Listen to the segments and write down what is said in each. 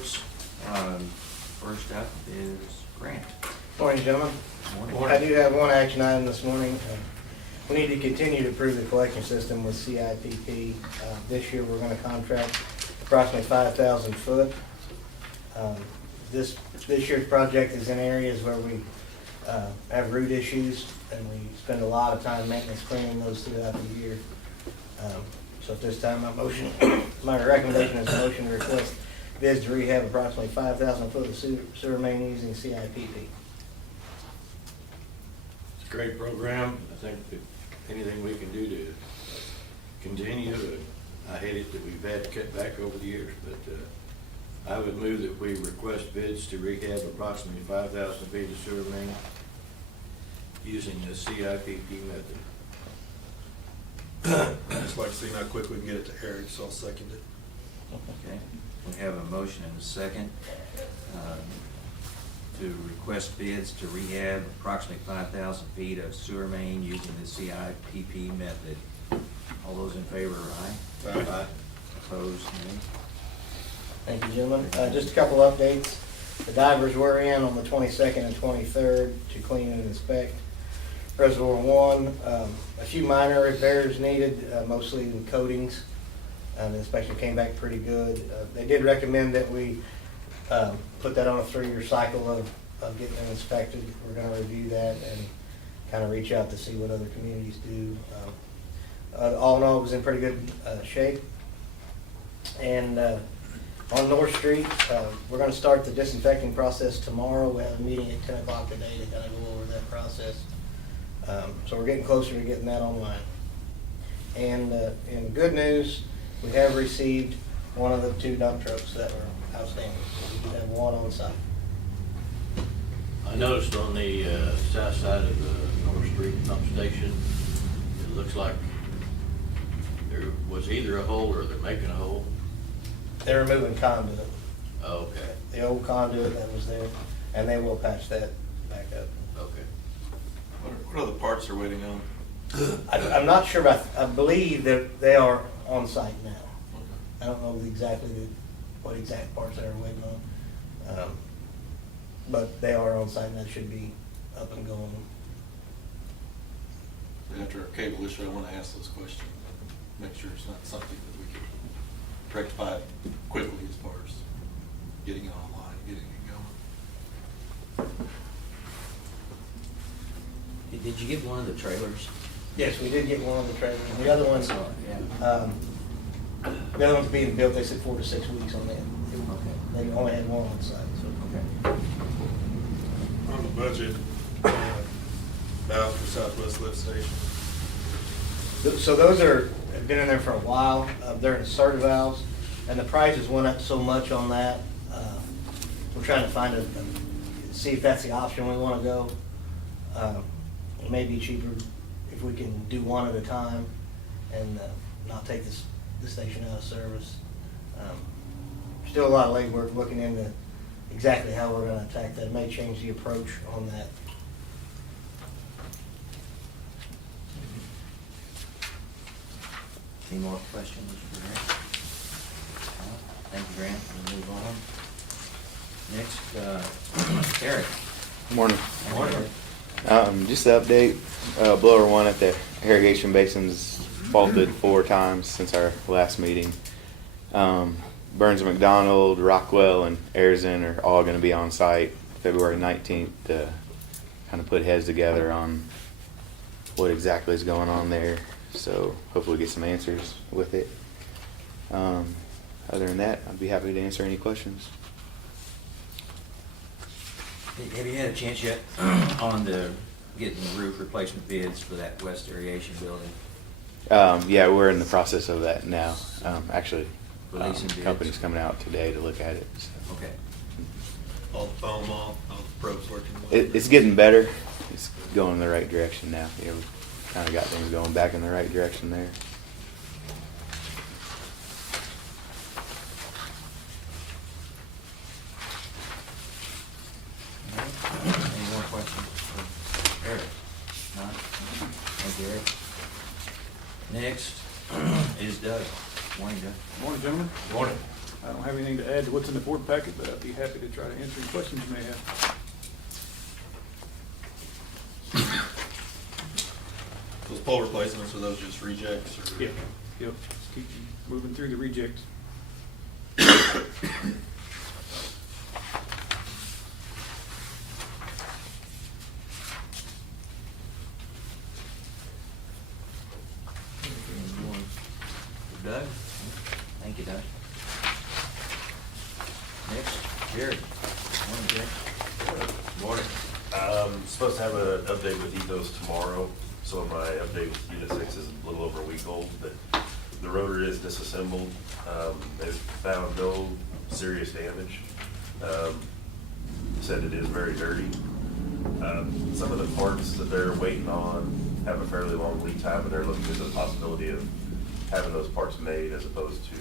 reports. First up is Grant. Morning, gentlemen. Morning. I do have one action item this morning. We need to continue to improve the collection system with CIPP. This year, we're going to contract approximately 5,000 foot. This year's project is in areas where we have root issues, and we spend a lot of time maintenance cleaning those throughout the year. So at this time, my recommendation is a motion to request bids to rehab approximately 5,000 foot of sewer main using CIPP. It's a great program. I think that anything we can do to continue it, I hate it that we've had to cut back over the years, but I would move that we request bids to rehab approximately 5,000 feet of sewer main using the CIPP method. I'd just like to see how quick we can get it to Eric, so I'll second it. Okay, we have a motion and a second to request bids to rehab approximately 5,000 feet of sewer main using the CIPP method. All those in favor, aye? Aye. Opposed, nay? Thank you, gentlemen. Just a couple updates. The divers were in on the 22nd and 23rd to clean and inspect Reservoir 1. A few minor repairs needed, mostly in coatings. The inspection came back pretty good. They did recommend that we put that on a 3-year cycle of getting them inspected. We're going to review that and kind of reach out to see what other communities do. All in all, it was in pretty good shape. And on North Street, we're going to start the disinfecting process tomorrow. We have a meeting at 10 o'clock today to kind of go over that process. So we're getting closer to getting that online. And in good news, we have received one of the 2 dump trucks that were outstanding. We have one on site. I noticed on the south side of the North Street pump station, it looks like there was either a hole or they're making a hole. They're removing conduit, Oh, okay, the old conduit that was there, and they will patch that back up. okay. What other parts are waiting on? I'm not sure about, I believe that they are on site now. I don't know what exact parts they are waiting on. But they are on site and that should be up and going. After our cable issue, I want to ask those questions, make sure it's not something that we can rectify quickly as far as getting it online, getting it going. Did you get one of the trailers? Yes, we did get one on the trailer. The other one's, Yeah. the other one's being built, they said 4 to 6 weeks on that. Okay. They only had one on site, so. Okay. On the budget, valve for Southwest Lift Station. So those have been in there for a while. They're inserted valves, and the prices went up so much on that. We're trying to see if that's the option we want to go. It may be cheaper if we can do one at a time and not take the station out of service. Still a lot of legwork looking into exactly how we're going to attack that. It may change the approach on that. Any more questions for Grant? Thank you, Grant. We'll move on. Next, Eric. Morning. Morning. Just an update, blower 1 at the irrigation basin's faulted 4 times since our last meeting. Burns McDonald, Rockwell, and Arizin are all going to be on site February 19th to kind of put heads together on what exactly is going on there. So hopefully get some answers with it. Other than that, I'd be happy to answer any questions. Have you had a chance yet on getting roof replacement bids for that west aeration building? Yeah, we're in the process of that now. Actually, Releasing bids? company's coming out today to look at it. So. Okay. All the foam off, all the probes working. It's getting better. It's going in the right direction now. Yeah, we kind of got things going back in the right direction there. Any more questions for Eric? None? Thank you, Eric. Next is Doug. Morning, Doug. Morning, gentlemen. Morning. I don't have anything to add to what's in the board packet, but I'd be happy to try to answer any questions you may have. Those pole replacements, are those just rejects or? Yep, just keep moving through the rejects. Anything more for Doug? Thank you, Doug. Next, Jared. Morning, Jared. Morning. Supposed to have an update with Ethos tomorrow, so my update with Unit 6 is a little over a week old, but the rotor is disassembled. They've found no serious damage. Said it is very dirty. Some of the parts that they're waiting on have a fairly long lead time, and they're looking at the possibility of having those parts made as opposed to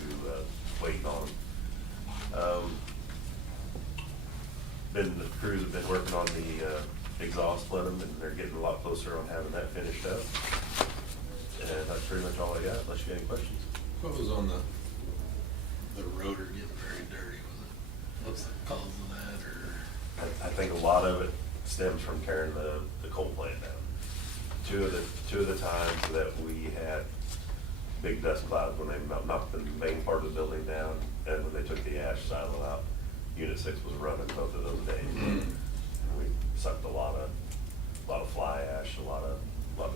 waiting on them. The crews have been working on the exhaust plenum, and they're getting a lot closer on having that finished up. And that's pretty much all I got, unless you got any questions. What was on the rotor getting very dirty? Was it, what's the cause of that, or? I think a lot of it stems from tearing the coal plant down. Two of the times that we had big dust clouds when they knocked the main part of the building down, and when they took the ash silo out, Unit 6 was running both of those days. And we sucked a lot of fly ash, a lot of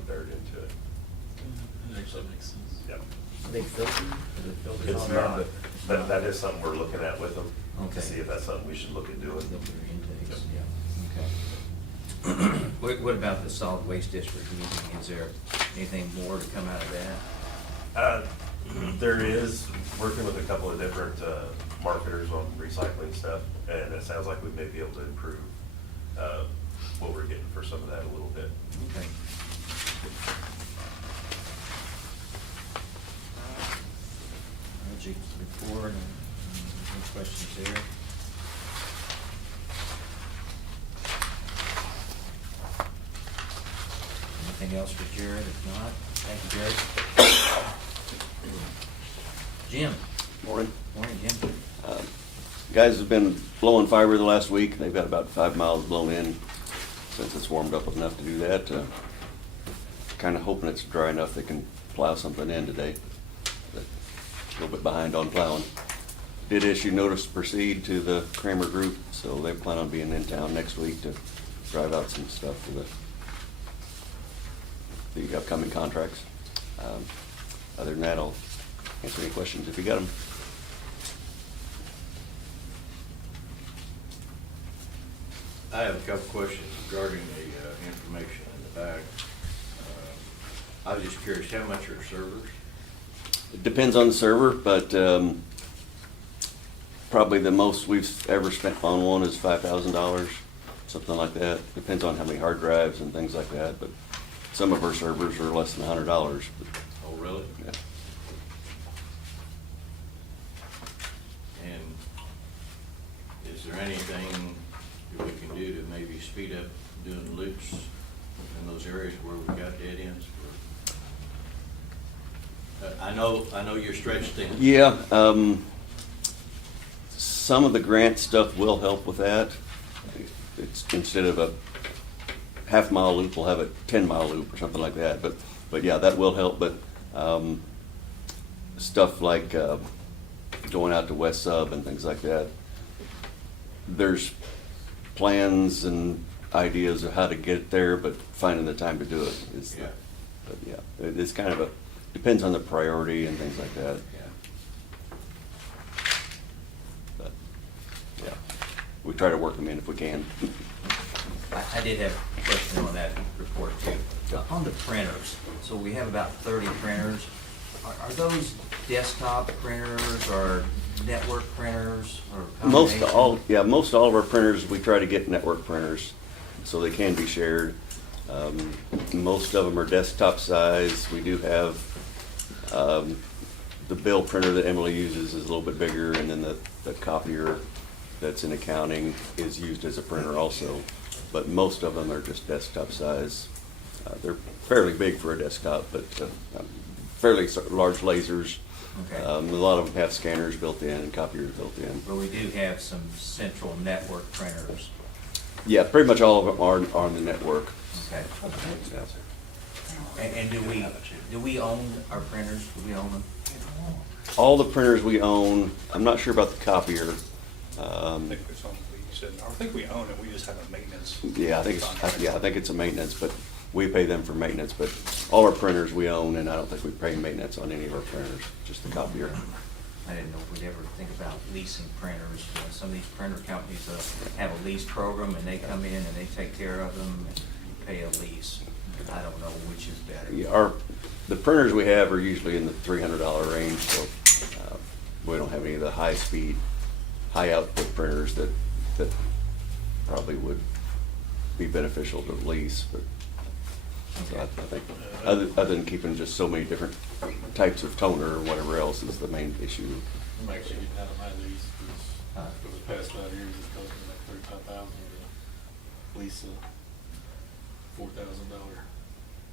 dirt into it. That actually makes sense. Yep. Big filter. The filter's It's on there, not, but that is something we're looking at with them, Okay. to see if that's something we should look at doing. Filter intakes, yeah, okay. What about the solid waste district meeting? Is there anything more to come out of that? There is, working with a couple of different marketers on recycling stuff, and it sounds like we may be able to improve what we're getting for some of that a little bit. Okay. Budget report, any questions there? Anything else for Jared? If not, thank you, Jared. Jim? Morning. Morning, Jim. Guys have been blowing fiber the last week. They've got about 5 miles blown in since it's warmed up enough to do that. Kind of hoping it's dry enough they can plow something in today. But a little bit behind on plowing. Did issue notice to proceed to the Kramer Group, so they plan on being in town next week to drive out some stuff for the upcoming contracts. Other than that, I'll answer any questions if you got them. I have a couple questions regarding the information in the back. I was just curious, how much are servers? It depends on the server, but probably the most we've ever spent on one is $5,000, something like that. Depends on how many hard drives and things like that, but some of our servers are less than $100. Oh, really? Yeah. And is there anything that we can do to maybe speed up doing loops in those areas where we've got dead ends? I know you're stretched thin. Yeah, some of the grant stuff will help with that. It's instead of a half-mile loop, we'll have a 10-mile loop or something like that. But yeah, that will help. But stuff like going out to West Sub and things like that, there's plans and ideas of how to get there, but finding the time to do it is. Yeah. But yeah, it's kind of depends on the priority and things like that. Yeah. But yeah, we try to work them in if we can. I did have a question on that report too. On the printers, so we have about 30 printers. Are those desktop printers or network printers or Most combination? most all of our printers, we try to get network printers, so they can be shared. Most of them are desktop size. We do have the bill printer that Emily uses is a little bit bigger, and then the copier that's in accounting is used as a printer also. But most of them are just desktop size. They're fairly big for a desktop, but fairly large lasers. Okay. A lot of them have scanners built in and copiers built in. But we do have some central network printers. Yeah, pretty much all of them are on the network. Okay. And do we own our printers? Do we own them? All the printers we own, I'm not sure about the copier. I think it's on lease, and I think we own it, we just have a maintenance. Yeah, I think it's a maintenance, but we pay them for maintenance, but all our printers we own, and I don't think we pay maintenance on any of our printers, just the copier. I didn't know if we'd ever think about leasing printers. You know, some of these printer companies have a lease program, and they come in and they take care of them, and you pay a lease. I don't know which is better. Yeah, the printers we have are usually in the $300 range, so we don't have any of the high-speed, high-output printers that probably would be beneficial to lease, but so I think, other than keeping just so many different types of toner or whatever else is the main issue. I'm actually getting out of my lease, because for the past 5 years, it's cost me like $35,000 to lease a $4,000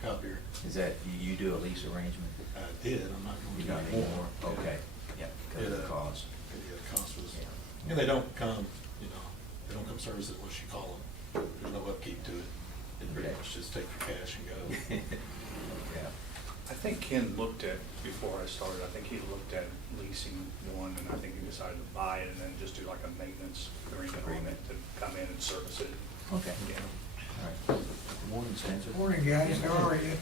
copier. Is that, you do a lease arrangement? I did, I'm not You going don't to anymore. anymore? Okay, yeah, because of the cost. Yeah, the cost was, Yeah. and they don't come, they don't come service it unless you call them. There's no upkeep to it. They pretty much just take your cash and go. Yeah. I think Ken looked at, before I started, I think he looked at leasing one, and I think he decided to buy it and then just do like a maintenance agreement to come in and service it. Okay. Yeah. All right. Good morning, Spencer. Morning, guys, how are you?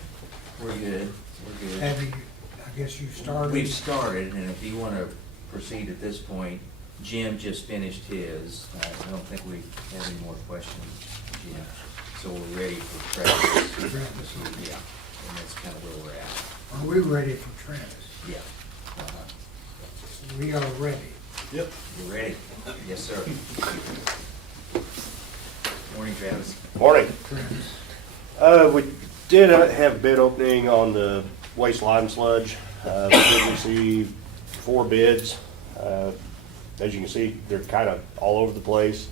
We're good, we're good. Have you, I guess you've started? We've started, and if you want to proceed at this point, Jim just finished his. I don't think we have any more questions, Jim. So we're ready for Travis. Travis. Yeah, and that's kind of where we're at. Are we ready for Travis? Yeah. We are ready. Yep. You ready? Yes, sir. Morning, Travis. Morning. Travis. We did have a bid opening on the waste lime sludge. We did receive 4 bids. As you can see, they're kind of all over the place.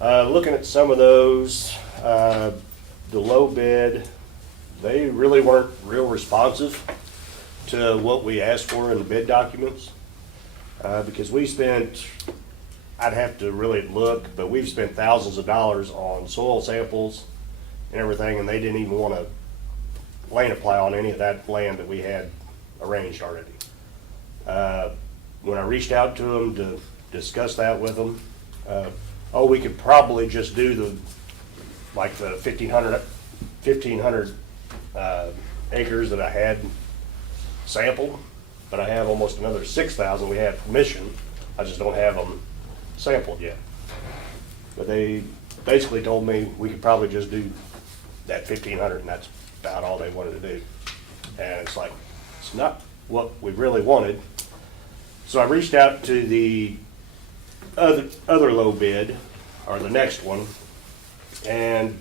Looking at some of those, the low bid, they really weren't real responsive to what we asked for in the bid documents. Because we spent, I'd have to really look, but we've spent thousands of dollars on soil samples and everything, and they didn't even want to land apply on any of that land that we had arranged already. When I reached out to them to discuss that with them, we could probably just do the 1,500 acres that I had sampled, but I have almost another 6,000 we have permission. I just don't have them sampled yet. But they basically told me we could probably just do that 1,500, and that's about all they wanted to do. And it's like, it's not what we really wanted. So I reached out to the other low bid, or the next one, and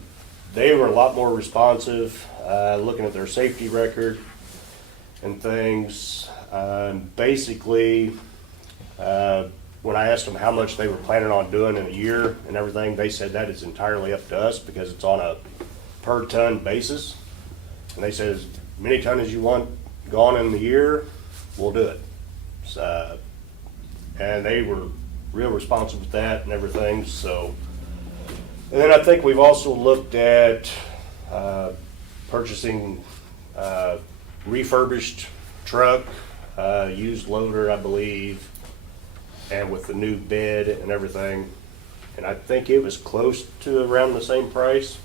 they were a lot more responsive, looking at their safety record and things. Basically, when I asked them how much they were planning on doing in a year and everything, they said that is entirely up to us because it's on a per ton basis. And they said, as many ton as you want gone in the year, we'll do it. So, and they were real responsive with that and everything. So, and then I think we've also looked at purchasing refurbished truck, used loader, I believe, and with the new bed and everything. And I think it was close to around the same price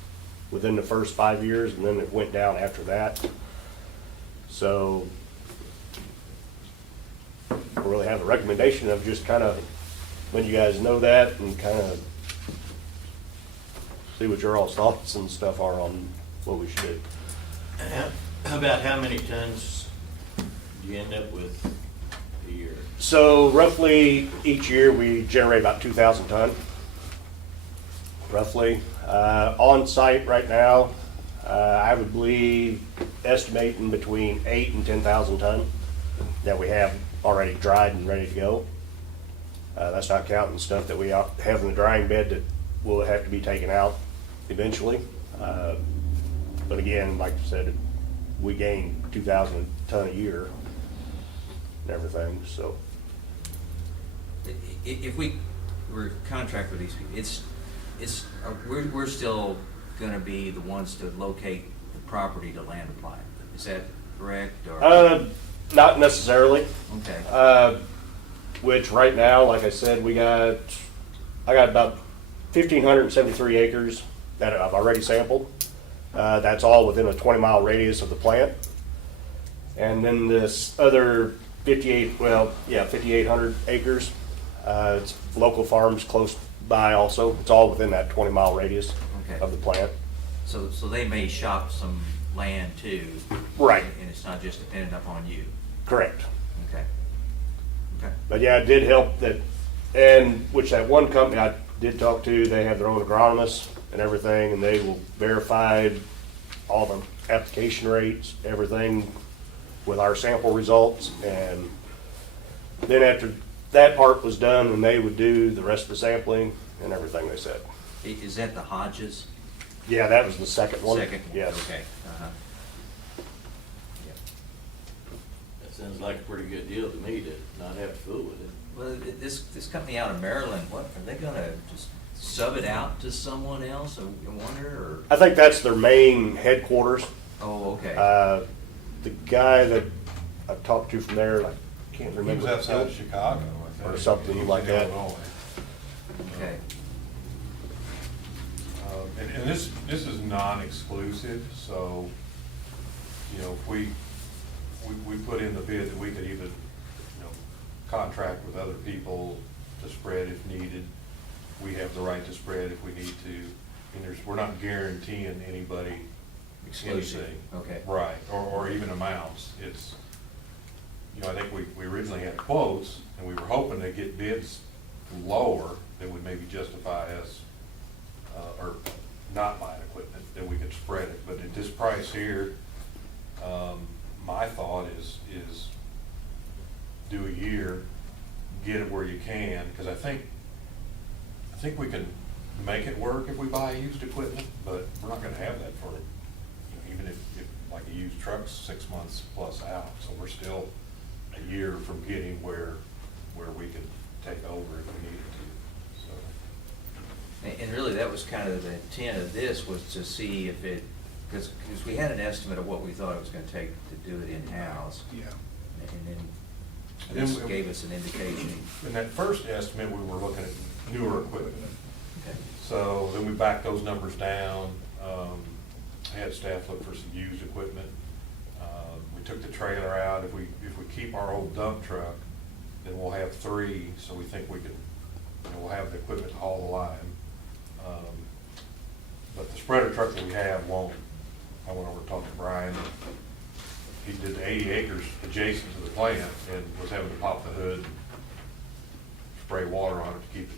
within the first 5 years, and then it went down after that. So I really have a recommendation of just kind of letting you guys know that and kind of see what your all's thoughts and stuff are on what we should do. About how many tons do you end up with a year? So roughly each year we generate about 2,000 ton, roughly. On site right now, I would believe estimating between 8 and 10,000 ton that we have already dried and ready to go. That's not counting stuff that we have in the drying bed that will have to be taken out eventually. But again, like I said, we gain 2,000 ton a year. and everything, so. If we were contract with these people, we're still gonna be the ones to locate the property to land apply. Is that correct, or? Not necessarily. Okay. Which right now, like I said, I got about 1,573 acres that I've already sampled. That's all within a 20-mile radius of the plant. And then this other 5,800 acres, it's local farms close by also. It's all within that 20-mile radius Okay. of the plant. So they may shop some land too? Right. And it's not just dependent upon you? Correct. Okay. Okay. But yeah, it did help that, and which that one company I did talk to, they have their own agronomists and everything, and they will verify all the application rates, everything with our sample results. And then after that part was done, then they would do the rest of the sampling and everything they said. Is that the Hodges? Yeah, that was the second one. Second? Yes. Okay. Uh-huh. Yeah. That sounds like a pretty good deal to me to not have to fool with it. Well, this company out of Maryland, what, are they gonna just sub it out to someone else, I wonder, or? I think that's their main headquarters. Oh, okay. The guy that I talked to from there, I can't He remember. was outside of Chicago, I think. Or something He was like in that. Illinois. Okay. And this is non-exclusive, so, you know, if we put in the bid that we could either, you know, contract with other people to spread if needed. We have the right to spread if we need to. And we're not guaranteeing anybody Exclusive. anything. Okay. Right, or even amounts. It's, you know, I think we originally had quotes, and we were hoping to get bids lower that would maybe justify us, or not buying equipment, that we could spread it. But at this price here, my thought is do a year, get it where you can, because I think we can make it work if we buy used equipment, but we're not gonna have that for, you know, even if like a used truck's 6 months plus out, so we're still a year from getting where we could take over if we needed to, so. And really, that was kind of the intent of this, was to see if it, because we had an estimate of what we thought it was gonna take to do it in-house. Yeah. And then And then this we- gave us an indication. In that first estimate, we were looking at newer equipment. Okay. So then we backed those numbers down. I had staff look for some used equipment. We took the trailer out. If we keep our old dump truck, then we'll have 3, so we think we can, you know, we'll have the equipment to haul the line. But the spreader truck that we have won't. I went over and talked to Brian. He did the 80 acres adjacent to the plant and was having to pop the hood, spray water on it to keep it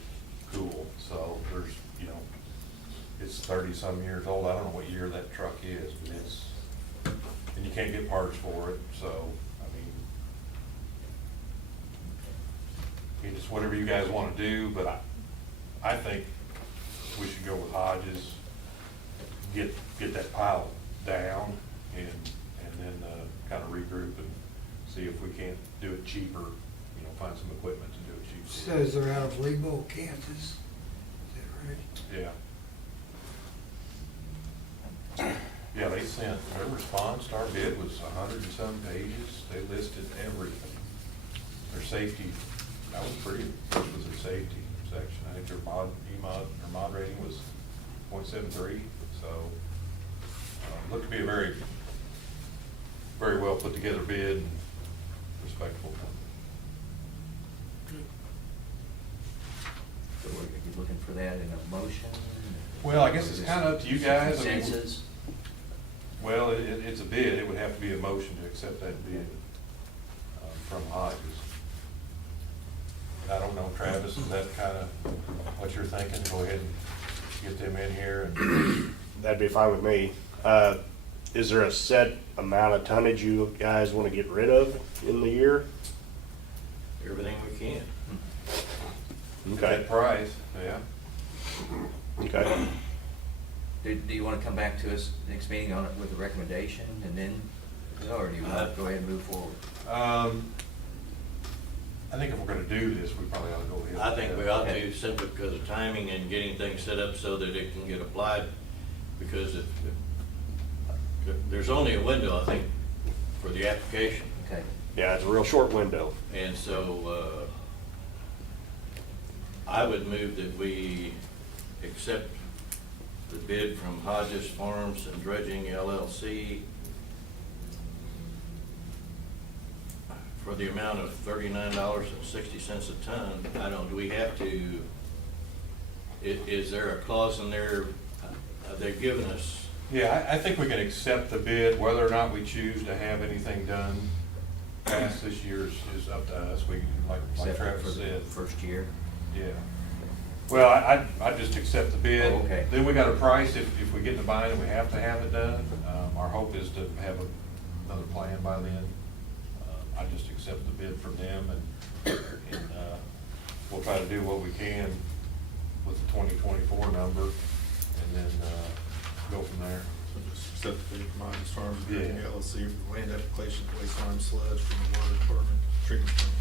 cool. So there's, you know, it's 30-some years old. I don't know what year that truck is, but it's, and you can't get parts for it. So, I mean, it's whatever you guys want to do, but I think we should go with Hodges, get that pile down, and then kind of regroup and see if we can't do it cheaper, you know, find some equipment to do it cheaper. Says they're out of Lebo, Kansas. Is that right? Yeah. Yeah, they sent, their response to our bid was 100 and some pages. They listed everything. Their safety, that was pretty, which was their safety section. I think their mod rating was 0.73, so looked to be a very, very well put together bid, and respectable company. So are you looking for that in a motion? Well, I guess it's kind of up to you guys. I mean, Consensus? well, it's a bid. It would have to be a motion to accept that bid from Hodges. I don't know, Travis, is that kind of what you're thinking? Go ahead and get them in here and. That'd be fine with me. Is there a set amount of tonnage you guys want to get rid of in the year? Everything we can. At Okay. that price, yeah. Okay. Do you want to come back to us next meeting on it with a recommendation, and then, or do you want to go ahead and move forward? I think if we're gonna do this, we probably ought to go ahead. I with think that. we ought to, simply because of timing and getting things set up so that it can get applied, because there's only a window, I think, for the application. Okay. Yeah, it's a real short window. And so, I would move that we accept the bid from Hodges Farms and Dredging LLC for the amount of $39.60 a ton. Do we have to, is there a clause in there, they've given us? Yeah, I think we can accept the bid, whether or not we choose to have anything done past this year is up to us. We, like Except Travis for the said. first year. Yeah. Well, I'd just accept the bid. Oh, okay. Then we got a price if we get in the bind and we have to have it done. Our hope is to have another plan by then. I just accept the bid from them and we'll try to do what we can with the 2024 number and then go from there. So just accept the bid from Hodges Farms, Yeah. Dredging LLC for land application, waste farm sludge from the water department, treatment plant.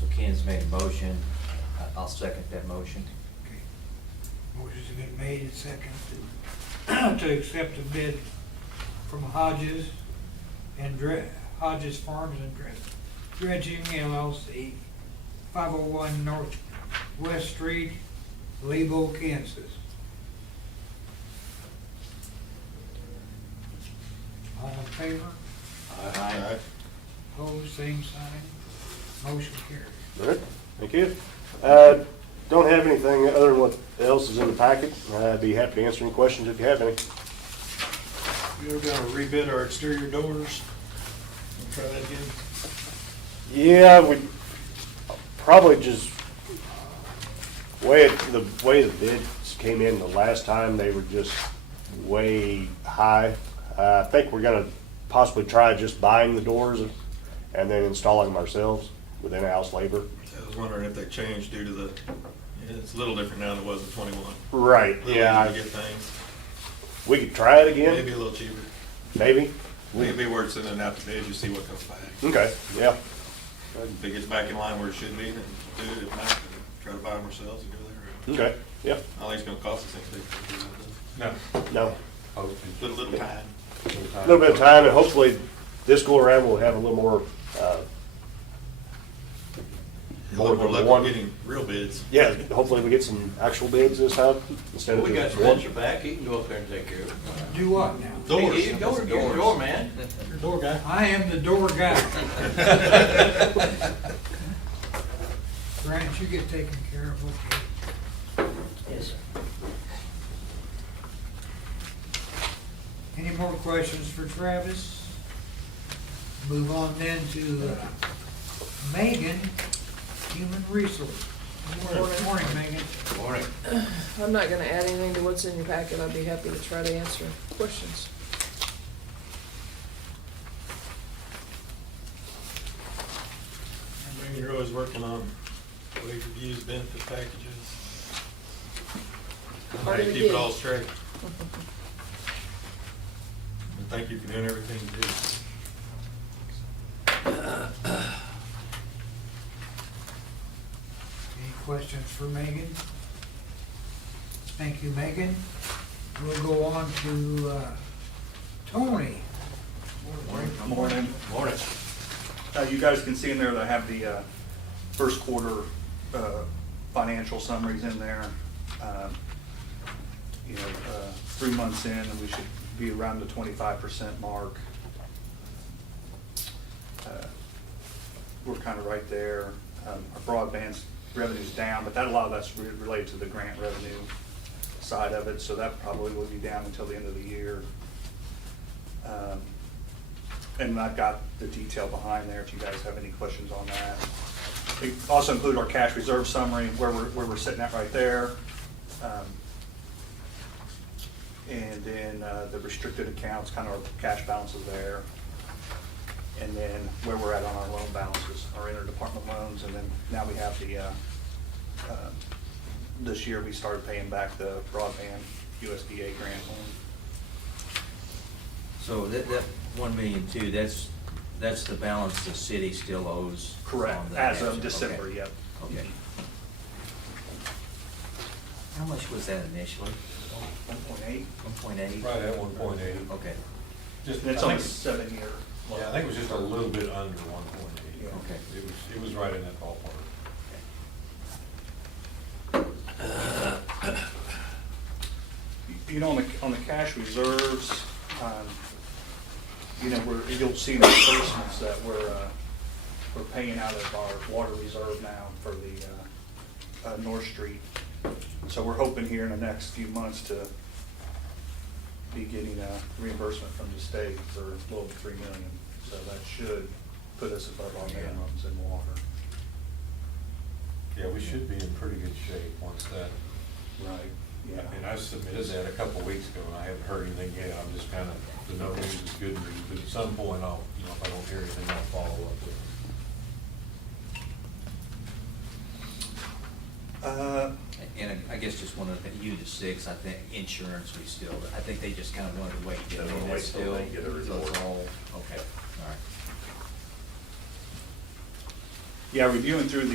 So Ken's made a motion. I'll second that motion. Okay. Motion's been made and seconded to accept the bid from Hodges and Hodges Farms and Dredging LLC, 501 North West Street, Lebo, Kansas. All in favor? Aye. Opposed, same sign. Motion carried. All right, thank you. Don't have anything other than what else is in the packet. I'd be happy to answer any questions if you have any. We are gonna rebid our exterior doors. Try that again. Yeah, we probably just, the way the bids came in the last time, they were just way high. I think we're gonna possibly try just buying the doors and then installing them ourselves with in-house labor. I was wondering if they changed due to the, it's a little different now than it was in 21. Right, Little yeah. easier to get things, We could try it again, maybe a little cheaper. maybe. Maybe worth sending it out to bid, you see what comes back. Okay, yeah. If it gets back in line where it should be, then do it. If not, then try to buy them ourselves and go there. Okay, yeah. I think it's gonna cost us anything. No. No, Postage. Little time. a little bit of time, and hopefully this go around we'll have a little more, More than luck one. getting real bids. Yeah, hopefully we get some actual bids this time instead of We got just one. Spencer back, he can go up there and take care of it. Do what now? Doors. He can go to your door, man. Your door guy. I am the door guy. Grant, you get taken care of, okay? Yes, sir. Any more questions for Travis? Move on then to Megan, Human Resource. Morning, Megan. Morning. I'm not gonna add anything to what's in your packet. I'd be happy to try to answer questions. Maybe you're always working on wage reviews, benefit packages. Part of the Keep it gig. all straight. And thank you for doing everything you do. Any questions for Megan? Thank you, Megan. We'll go on to Tony. Morning. Morning. You guys can see in there that I have the first quarter financial summaries in there. 3 months in, and we should be around the 25% mark. We're kind of right there. Our broadband revenue's down, but a lot of that's related to the grant revenue side of it, so that probably will be down until the end of the year. And I've got the detail behind there if you guys have any questions on that. We also include our cash reserve summary, where we're sitting at right there. And then the restricted accounts, kind of our cash balances there. And then where we're at on our loan balances, our interdepartment loans, and then now we have the, this year we started paying back the broadband USDA grant loan. So that 1.2 million, that's that's the balance the city still owes? Correct, on the as debt. of December, Okay. yep. Okay. How much was that initially? 1.8. 1.8? Right at 1.8. Okay, Just, And it's I on a think, 7-year. yeah, I think it was just a little bit under 1.8. Yeah. okay. It was right in that ballpark. You know, on the cash reserves, you know, you'll see in the disbursements that we're paying out of our water reserve now for the North Street. So we're hoping here in the next few months to be getting a reimbursement from the state for a little over $3 million. So that should put us above our minimums in water. Yeah, we should be in pretty good shape once that, Right. Yeah. and I submitted that a couple of weeks ago, and I haven't heard anything yet. I'm just kind of, the no news is good news, but at some point, I'll, you know, if I don't hear anything, I'll follow up with it. And I guess just one of the, U to 6, I think insurance, I think they just kind of wanted to wait. They didn't wanna they? wait till they get a So it's report. all, okay, all right. Yeah, reviewing through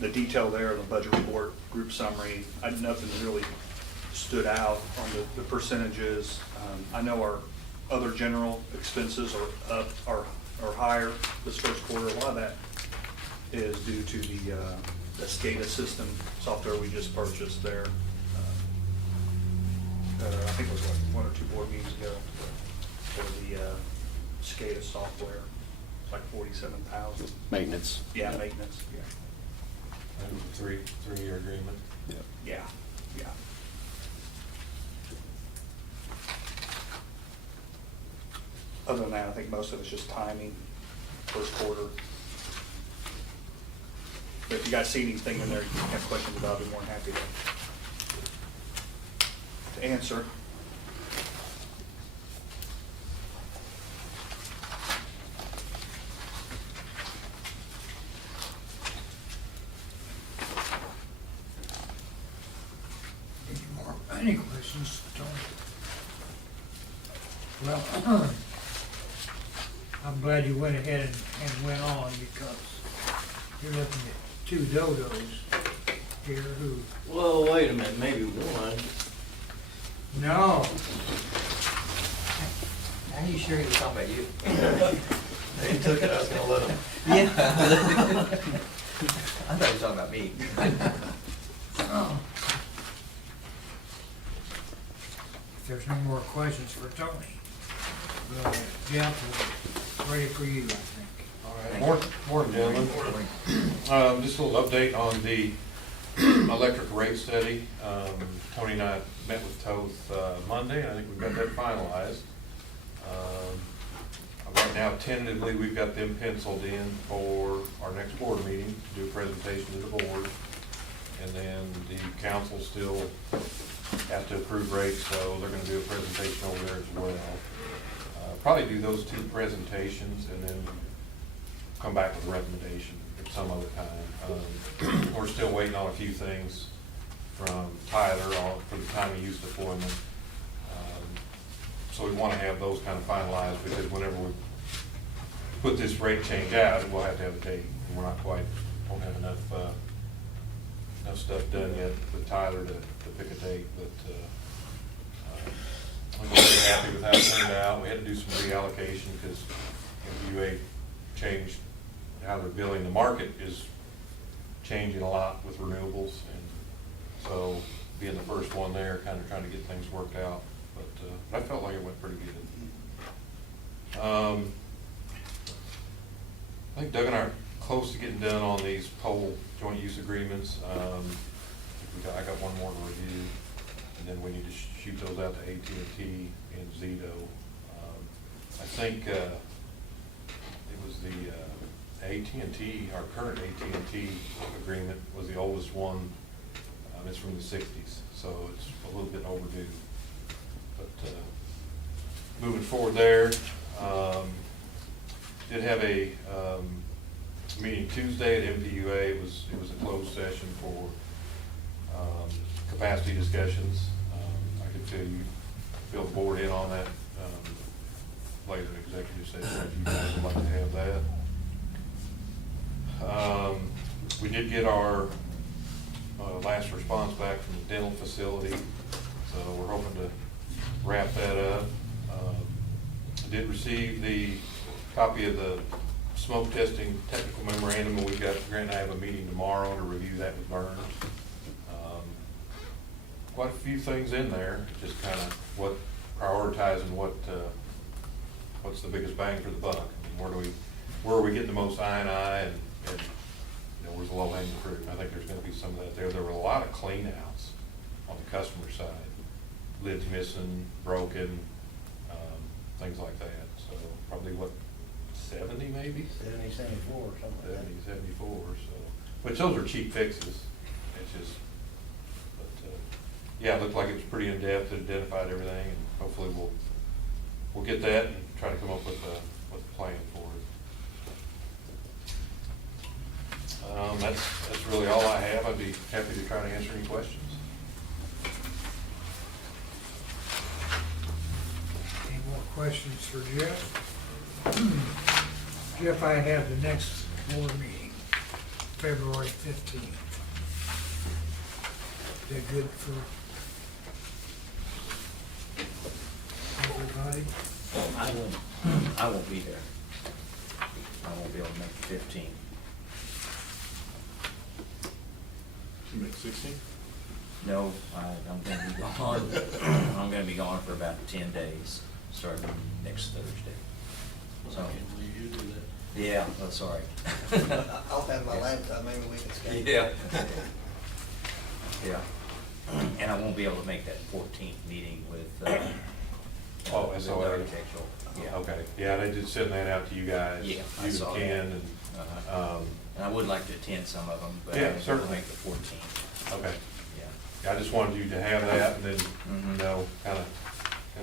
the detail there, the budget report, group summary, nothing really stood out on the percentages. I know our other general expenses are up, are higher this first quarter. A lot of that is due to the SCADA system software we just purchased there. I think it was like 1 or 2 board meetings ago for the SCADA software. It's like 47,000. Maintenance. Yeah, maintenance, yeah. That was a three-year agreement. Yep. Yeah, yeah. Other than that, I think most of it's just timing, first quarter. But if you guys see anything in there you have questions about, I'd be more than happy to answer. Any questions, Tony? Well, I'm glad you went ahead and went on because you're looking at 2 dodos here who, Well, wait a minute, maybe one. no, How are you sure he was talking about you? They took it, I was gonna let them. Yeah. I thought he was talking about me. oh. If there's no more questions for Tony, Jeff, we're ready for you, I think. All right. Thank Morning, gentlemen. Just a little update on the electric rate study. Tony and I met with Toth Monday, and I think we've got that finalized. Right now, tentatively, we've got them penciled in for our next board meeting to do a presentation to the board. And then the council still has to approve rates, so they're gonna do a presentation over there as well. Probably do those 2 presentations and then come back with a recommendation at some other time. We're still waiting on a few things from Tyler for the time of use deployment. So we want to have those kind of finalized because whenever we put this rate change out, we'll have to have a date. And we're not quite, don't have enough stuff done yet with Tyler to pick a date, but I'm pretty happy with how it turned out. We had to do some reallocation because UA changed how they're billing. The market is changing a lot with renewables, and so being the first one there, kind of trying to get things worked out. But I felt like it went pretty good. I think Doug and I are close to getting done on these pole joint use agreements. I got one more to review, and then we need to shoot those out to AT&T and Zito. I think it was the AT&T, our current AT&T agreement was the oldest one. It's from the 60s, so it's a little bit overdue. But moving forward there, did have a meeting Tuesday at MPUA. It was a closed session for capacity discussions. I could fill the board in on that later in executive session if you guys would like to have that. We did get our last response back from the dental facility, so we're hoping to wrap that up. I did receive the copy of the smoke testing technical memorandum, and we've got, Grant and I have a meeting tomorrow to review that with Burns. Quite a few things in there, just kind of prioritizing what's the biggest bang for the buck. I mean, where are we getting the most I&I, and where's the low hanging fruit? And I think there's gonna be some of that there. There were a lot of clean outs on the customer side. Lids missing, broken, things like that. So probably 70 maybe? 74 or something like that. 74, so, which those are cheap fixes. It's just, yeah, it looked like it was pretty in-depth, it identified everything, and hopefully we'll get that and try to come up with a plan for it. That's really all I have. I'd be happy to try to answer any questions. Any more questions for Jeff? Jeff, I have the next board meeting, February 15th. Is that good for everybody? I won't be there. I won't be able to make the 15th. You make 16? No, I'm gonna be gone. I'm gonna be gone for about 10 days, starting next Thursday. So, You do that. yeah, that's all right. I'll have my laptop, maybe we can schedule. Yeah. Yeah. And I won't be able to make that 14th meeting with, Oh, with SOA. the architectural. Yeah. Okay, yeah, they did send that out to you guys. Yeah, I You saw that. can, and, And I would like to attend some of them, but Yeah, I won't certainly. make the 14th. okay. Yeah. Yeah, I just wanted you to have that, and then, Mhm. kind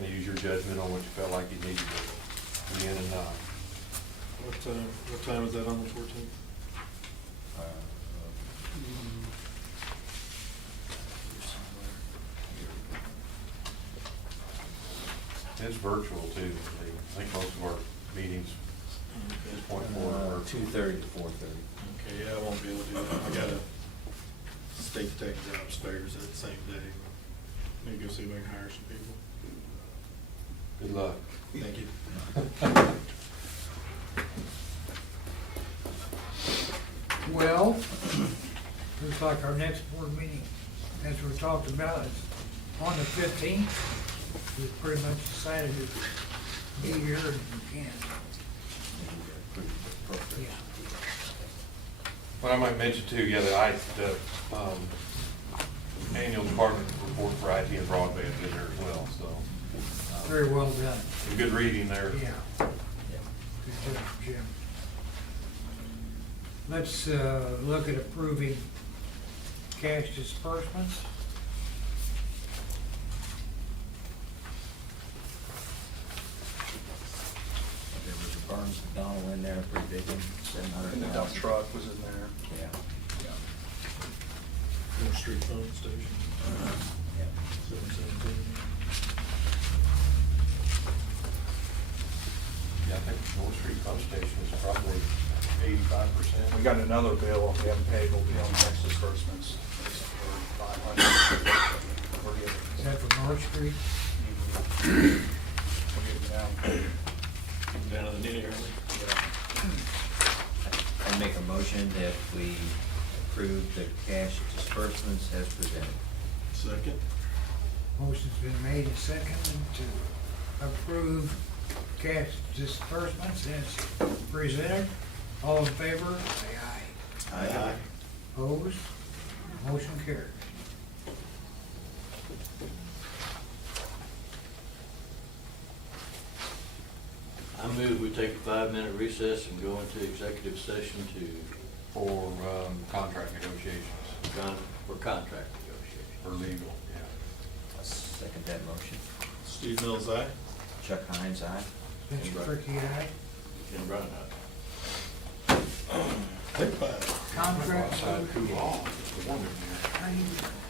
of use your judgment on what you felt like you needed to be in and not. What time is that on the 14th? Uh, It's virtual too. I think most of our meetings at this point forward are 2:30 to 4:30. Okay, yeah, I won't be able to do that. I got a state tech jobs fairs that same day. Maybe go see if I can hire some people. Good luck. Thank you. Well, looks like our next board meeting, as we talked about, is on the 15th. We've pretty much decided to be here and we can. Yeah. What I might mention too, yeah, the annual department report for IT and broadband is there as well, so. Very well done. Some good reading there. Yeah. Good job, Jim. Let's look at approving cash disbursements. There was a Burns McDonald in there, a pretty big one, 700,000. And the dump truck was in there. Yeah. North Street Phone Station, Yeah. 717. Yeah, I think North Street Pump Station is probably 85%. We got another bill we haven't paid, we'll be on the next disbursements. It's for 500. We're getting, Is that for North Street? we're getting down. Down to the knitting early. I make a motion that we approve the cash disbursements as presented. Second. Motion's been made and seconded to approve cash disbursements as presented. All in favor, say aye. Aye. Opposed? Motion carried. I move we take a 5-minute recess and go into executive session For contract negotiations, for contract negotiations. for legal, yeah. I second that motion. Steve Mills, aye. Chuck Hines, aye. Mr. Tricky, aye. Ken Brown, aye. Take 5. Contract. Outside cool off, warm in here. How do you-